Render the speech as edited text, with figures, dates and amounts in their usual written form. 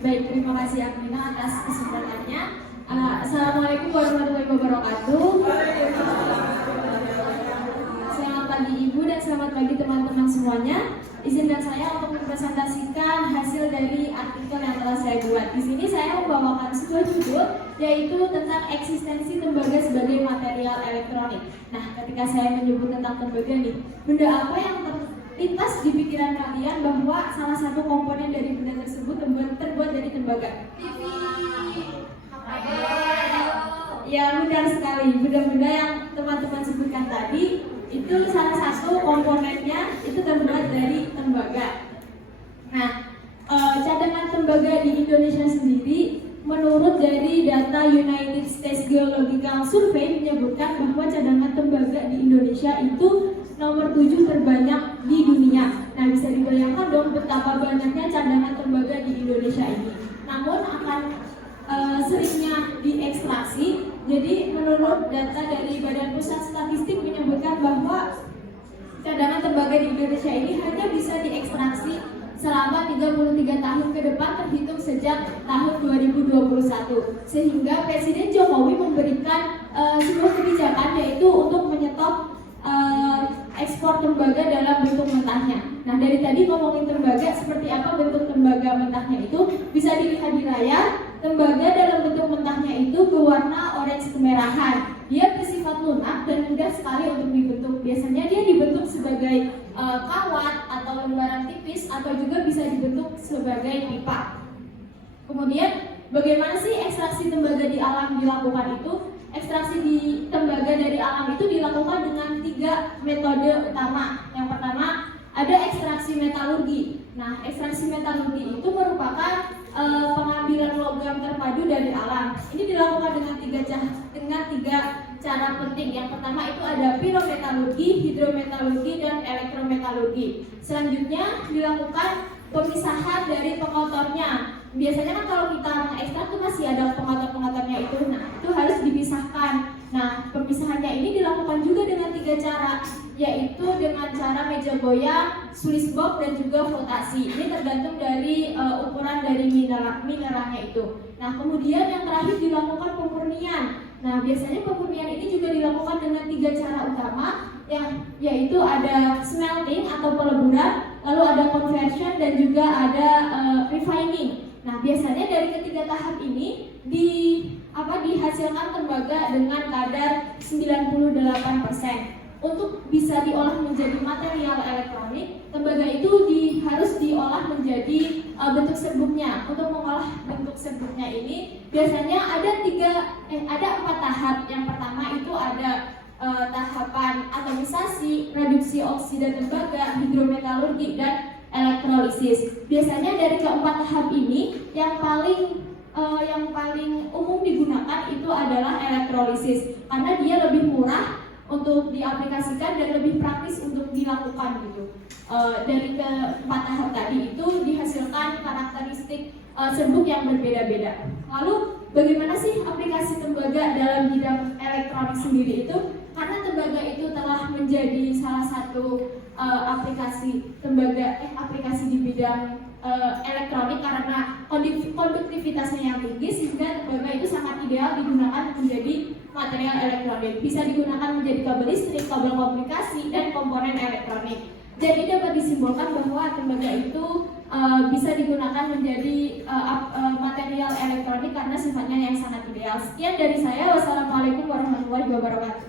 Baik, terima kasih Akmina atas kesempatannya. Assalamualaikum warahmatullahi wabarakatuh. Selamat pagi Ibu dan selamat pagi teman-teman semuanya. Izinkan saya untuk mempresentasikan hasil dari artikel yang telah saya buat. Di sini saya membawakan sebuah judul, yaitu tentang eksistensi tembaga sebagai material elektronik. Nah, ketika saya menyebut tentang tembaga nih, benda apa yang terlintas di pikiran kalian bahwa salah satu komponen dari benda tersebut terbuat dari tembaga? TV, HP, ya benar sekali. Benda-benda yang teman-teman sebutkan tadi itu salah satu komponennya itu terbuat dari tembaga. Nah, cadangan tembaga di Indonesia sendiri menurut dari data United States Geological Survey menyebutkan bahwa cadangan tembaga di Indonesia itu nomor 7 terbanyak di dunia. Nah, bisa dibayangkan dong betapa banyaknya cadangan tembaga di Indonesia ini. Namun akan seringnya diekstraksi. Jadi menurut data dari Badan Pusat Statistik menyebutkan bahwa cadangan tembaga di Indonesia ini hanya bisa diekstraksi selama 33 tahun ke depan terhitung sejak tahun 2021. Sehingga Presiden Jokowi memberikan sebuah kebijakan yaitu untuk menyetop ekspor tembaga dalam bentuk mentahnya. Nah, dari tadi ngomongin tembaga, seperti apa bentuk tembaga mentahnya itu bisa dilihat di layar. Tembaga dalam bentuk mentahnya itu berwarna orange kemerahan. Dia bersifat lunak dan mudah sekali untuk dibentuk. Biasanya dia dibentuk sebagai kawat atau lembaran tipis atau juga bisa dibentuk sebagai pipa. Kemudian, bagaimana sih ekstraksi tembaga di alam dilakukan itu? Ekstraksi di tembaga dari alam itu dilakukan dengan 3 metode utama. Yang pertama, ada ekstraksi metalurgi. Nah, ekstraksi metalurgi itu merupakan pengambilan logam terpadu dari alam. Ini dilakukan dengan tiga cara penting. Yang pertama itu ada pirometalurgi, hidrometalurgi, dan elektrometalurgi. Selanjutnya dilakukan pemisahan dari pengotornya. Biasanya kan kalau kita mengekstrak itu masih ada pengotor-pengotornya itu. Nah, itu harus dipisahkan. Nah, pemisahannya ini dilakukan juga dengan 3 cara, yaitu dengan cara meja goyang, Swiss box, dan juga flotasi. Ini tergantung dari ukuran dari mineralnya itu. Nah, kemudian yang terakhir dilakukan pemurnian. Nah, biasanya pemurnian ini juga dilakukan dengan 3 cara utama, yaitu ada smelting atau peleburan, lalu ada conversion, dan juga ada refining. Nah, biasanya dari ketiga tahap ini dihasilkan tembaga dengan kadar 98%. Untuk bisa diolah menjadi material elektronik, tembaga itu harus diolah menjadi bentuk serbuknya. Untuk mengolah bentuk serbuknya ini biasanya ada 4 tahap. Yang pertama itu ada tahapan atomisasi, reduksi oksida tembaga, hidrometalurgi, dan elektrolisis. Biasanya dari keempat tahap ini yang paling umum digunakan itu adalah elektrolisis karena dia lebih murah untuk diaplikasikan dan lebih praktis untuk dilakukan gitu. Dari keempat tahap tadi itu dihasilkan karakteristik serbuk yang berbeda-beda. Lalu bagaimana sih aplikasi tembaga dalam bidang elektronik sendiri itu? Karena tembaga itu telah menjadi salah satu aplikasi di bidang elektronik karena konduktivitasnya yang tinggi, sehingga tembaga itu sangat ideal digunakan menjadi material elektronik. Bisa digunakan menjadi kabel listrik, kabel komunikasi, dan komponen elektronik. Jadi dapat disimpulkan bahwa tembaga itu bisa digunakan menjadi material elektronik karena sifatnya yang sangat ideal. Sekian dari saya. Wassalamualaikum warahmatullahi wabarakatuh.